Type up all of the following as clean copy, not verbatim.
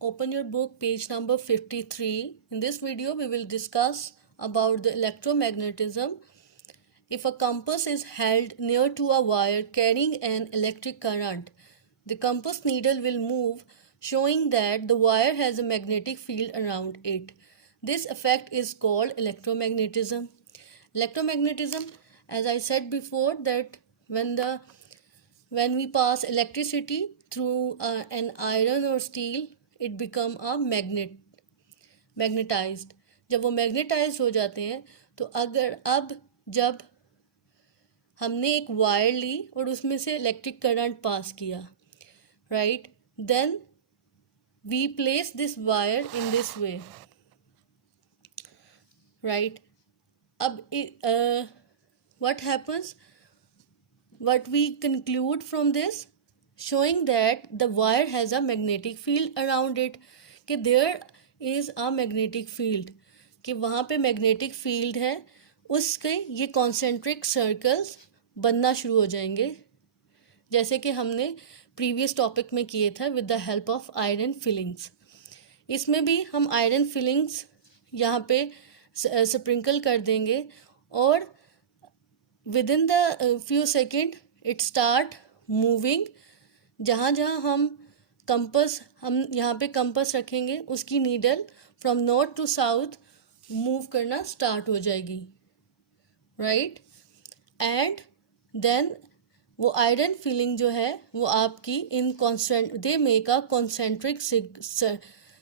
Open your book, page number 53. In this video, we will discuss about the electromagnetism. If a compass is held near to a wire carrying an electric current, the compass needle will move, showing that the wire has a magnetic field around it. This effect is called electromagnetism. Electromagnetism, as I said before, that when we pass electricity through an iron or steel, it become a magnetised. जब वो magnetise हो जाते हैं तो अगर जब हमने एक वायर ली और उसमें से इलेक्ट्रिक करंट पास किया, right, then we place this wire in this way, right. अब what happens, what we conclude from this, showing that the wire has a magnetic field around it, कि there is a magnetic field, कि वहाँ पे magnetic field है, उसके ये concentric circles बनना शुरू हो जाएंगे, जैसे कि हमने previous topic में किए था with the help of iron fillings. इसमें भी हम iron fillings यहाँ पे sprinkle कर देंगे और within the few second it start moving. जहाँ जहाँ हम यहाँ पे कंपस रखेंगे उसकी needle from north to south move करना स्टार्ट हो जाएगी, राइट. एंड देन वो आयरन फीलिंग जो है वो आपकी इन they make a concentric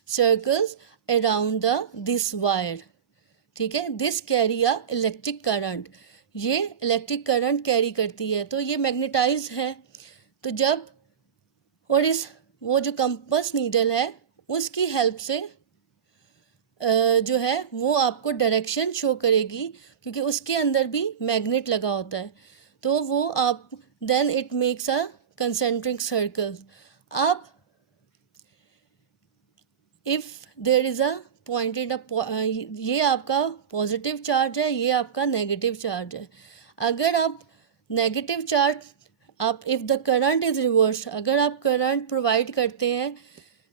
circles around this wire, ठीक है. This carry a electric current, ये इलेक्ट्रिक करंट कैरी करती है, तो ये मैग्नेटाइज है. तो जब और वो जो कंपस नीडल है उसकी हेल्प से जो है वो आपको डायरेक्शन शो करेगी, क्योंकि उसके अंदर भी मैग्नेट लगा होता है. तो वो आप then it makes a concentric circle. अब if there is a pointed ये आपका पॉजिटिव चार्ज है, ये आपका नेगेटिव चार्ज है. अगर आप negative charge if the current is reverse, अगर आप करंट प्रोवाइड करते हैं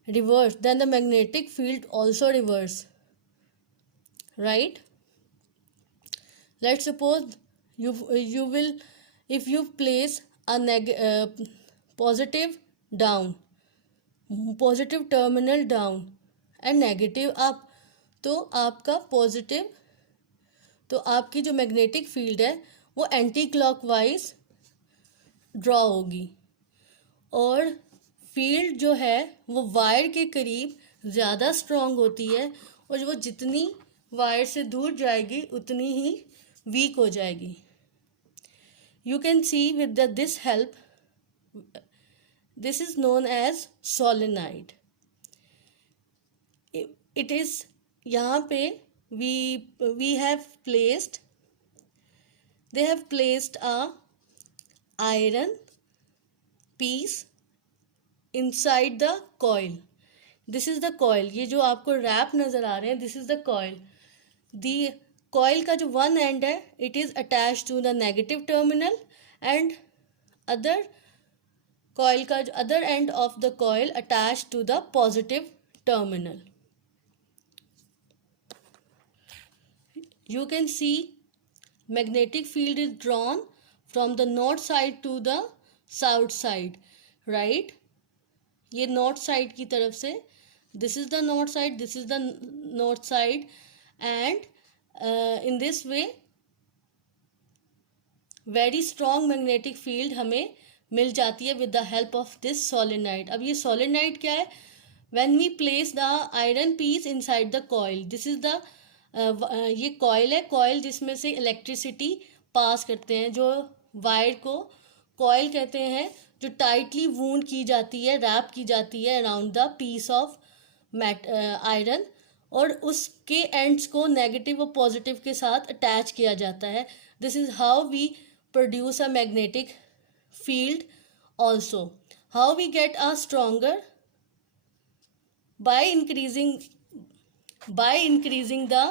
reverse, then the magnetic field also reverse, right. Let's suppose you will, if you place a positive down, positive terminal down and negative up, तो आपका positive, तो आपकी जो magnetic field है वो एंटी क्लॉकवाइज ड्रॉ होगी और फील्ड जो है वो वायर के करीब ज़्यादा स्ट्रॉन्ग होती है और वो जितनी वायर से दूर जाएगी उतनी ही वीक हो जाएगी. You can see with this help, this is known as solenoid. It is, यहाँ पे we have placed, they have placed a iron piece inside the coil. This is the coil. ये जो आपको रैप नज़र आ रहे हैं, this is the coil. The coil का जो one end है, it is attached to the negative terminal and coil का other end of the coil attached to the positive terminal. You can see magnetic field is drawn from the north side to the south side, right. ये north side की तरफ से, this is the north side, this is the north side, and in this way very strong magnetic field हमें मिल जाती है with the help of this solenoid. अब ये सोलेनाइड क्या है? When we place the iron piece inside the coil, this is the ये coil है, कॉइल जिसमें से इलेक्ट्रिसिटी पास करते हैं, जो वायर को कॉइल कहते हैं, जो टाइटली वूंड की जाती है, रैप की जाती है around the piece of iron, और उसके एंड्स को नेगेटिव और पॉजिटिव के साथ अटैच किया जाता है. This is how we produce a magnetic field. Also, how we get a stronger? by increasing the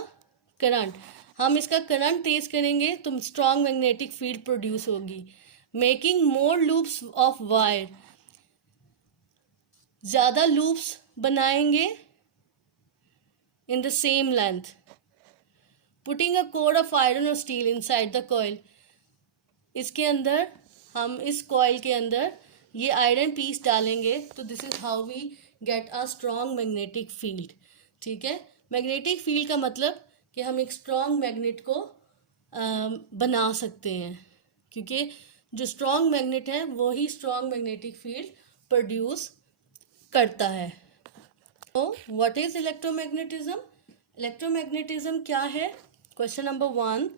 current. हम इसका करंट तेज करेंगे तो स्ट्रॉन्ग मैग्नेटिक फील्ड प्रोड्यूस होगी. Making more loops of wire, ज़्यादा लूप्स बनाएंगे in the same length, putting a core of iron or steel inside the coil. इसके अंदर हम इस कॉइल के अंदर ये आयरन पीस डालेंगे तो this is how we get a strong magnetic field. ठीक है, मैग्नेटिक फील्ड का मतलब कि हम एक स्ट्रॉन्ग मैग्नेट को बना सकते हैं, क्योंकि जो स्ट्रॉन्ग मैग्नेट है वो ही स्ट्रॉन्ग मैग्नेटिक फील्ड प्रोड्यूस करता है. तो व्हाट इज इलेक्ट्रोमैग्नेटिज्म? इलेक्ट्रोमैग्नेटिज्म क्या है? Question number 1,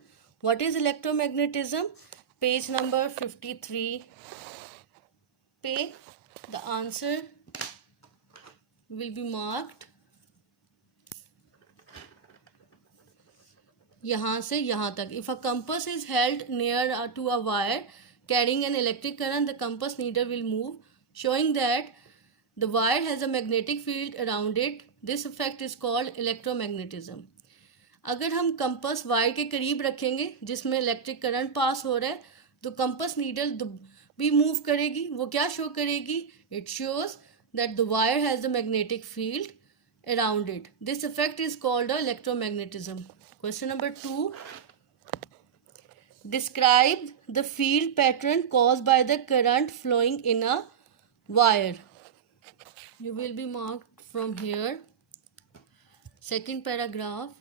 what is electromagnetism? Page number 53 पे the answer will be marked. यहाँ से यहाँ तक. If a compass is held near to a wire carrying an electric current, the compass needle will move, showing that the wire has a magnetic field around it. This effect is called electromagnetism. अगर हम compass wire के करीब रखेंगे जिसमें electric current पास हो रहा है तो कंपास नीडल भी मूव करेगी. वो क्या शो करेगी? It shows that the wire has the magnetic field around it. This effect is called electromagnetism. Question number 2, describe the field pattern caused by the current flowing in a wire. You will be marked from here. Second paragraph.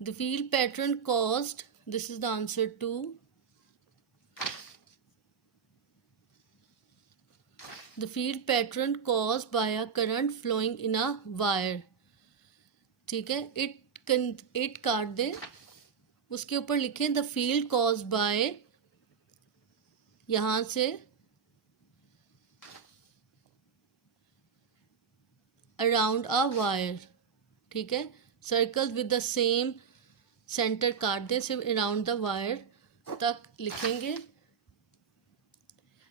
The field pattern caused, this is the answer 2. The field pattern caused by a current flowing in a wire. ठीक है, it काट दें, उसके ऊपर लिखें the field cause by, यहाँ से around अ wire. ठीक है, circle with the same centre काट दें, सिर्फ अराउंड द वायर तक लिखेंगे.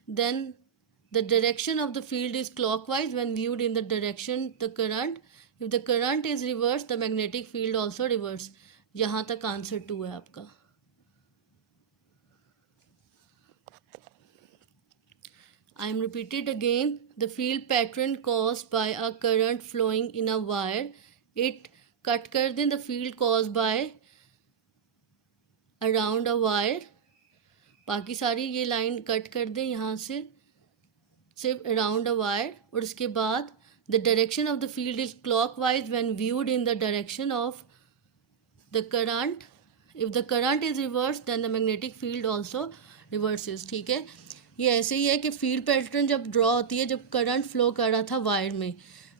Then the direction of the field is clockwise when viewed in the direction the current. If the current is reverse the magnetic field also reverse. यहाँ तक answer 2 है आपका. I am repeated again. The field pattern caused by a current flowing in a wire. It cut कर दें the field caused by around a wire. बाकी सारी ये line cut कर दें यहाँ से, सिर्फ around a wire. और उसके बाद the direction of the field is clockwise when viewed in the direction of the current. If the current is reversed then the magnetic field also reverses. ठीक है, ये ऐसे ही है कि फील्ड पैटर्न जब ड्रॉ होती है, जब करंट फ्लो कर रहा था वायर में,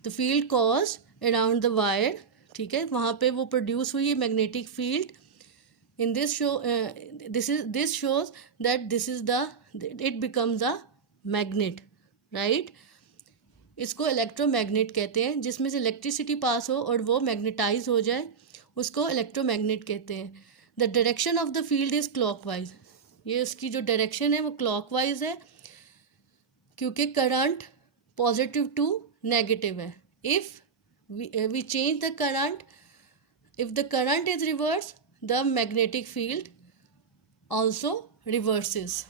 तो field cause around the wire. ठीक है, वहाँ पे वो प्रोड्यूस हुई है magnetic field. In this show this shows that this is the it becomes a magnet. Right, इसको इलेक्ट्रोमैग्नेट कहते हैं. जिसमें से इलेक्ट्रिसिटी पास हो और वो मैग्नेटाइज हो जाए उसको इलेक्ट्रोमैग्नेट कहते हैं. The direction of the field is clockwise. ये उसकी जो डायरेक्शन है वो क्लॉकवाइज है क्योंकि करंट पॉजिटिव टू नेगेटिव है. If we change the current, if the current is reverse the magnetic field also reverses.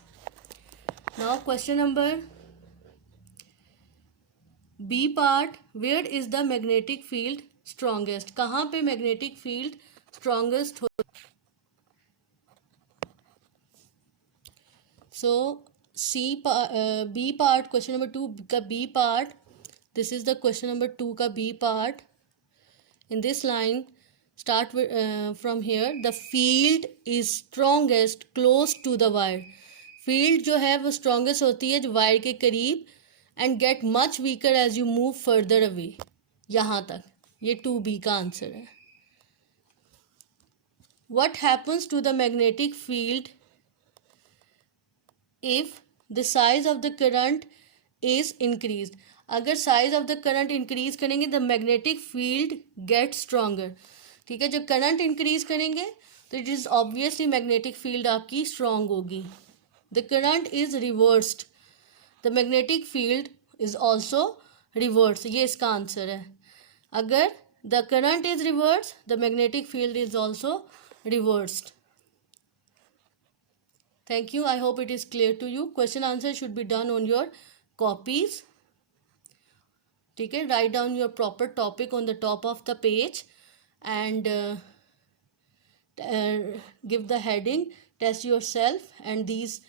Now question number B part. Where is the magnetic field strongest? कहाँ पे magnetic field strongest हो? So B part, question number 2 का B part. This is the question number 2 का B part. In this line start from here. The field is strongest close to the wire. Field जो है वो strongest होती है जो wire के करीब, and get much weaker as you move further away. यहाँ तक ये 2B का आंसर है. What happens to the magnetic field if the size of the current is increased? अगर size of the current increase करेंगे the magnetic field get stronger. ठीक है, जब करंट इंक्रीज करेंगे तो it is obviously magnetic field आपकी strong होगी. The current is reversed, the magnetic field is also reverse. ये इसका आंसर है. अगर the current is reverse the magnetic field is also reversed. Thank you. I hope it is clear to you. Question answer should be done on your copies. ठीक है, write down your proper topic on the top of the page and give the heading test yourself and these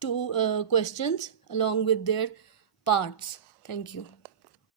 two questions along with their parts. Thank you.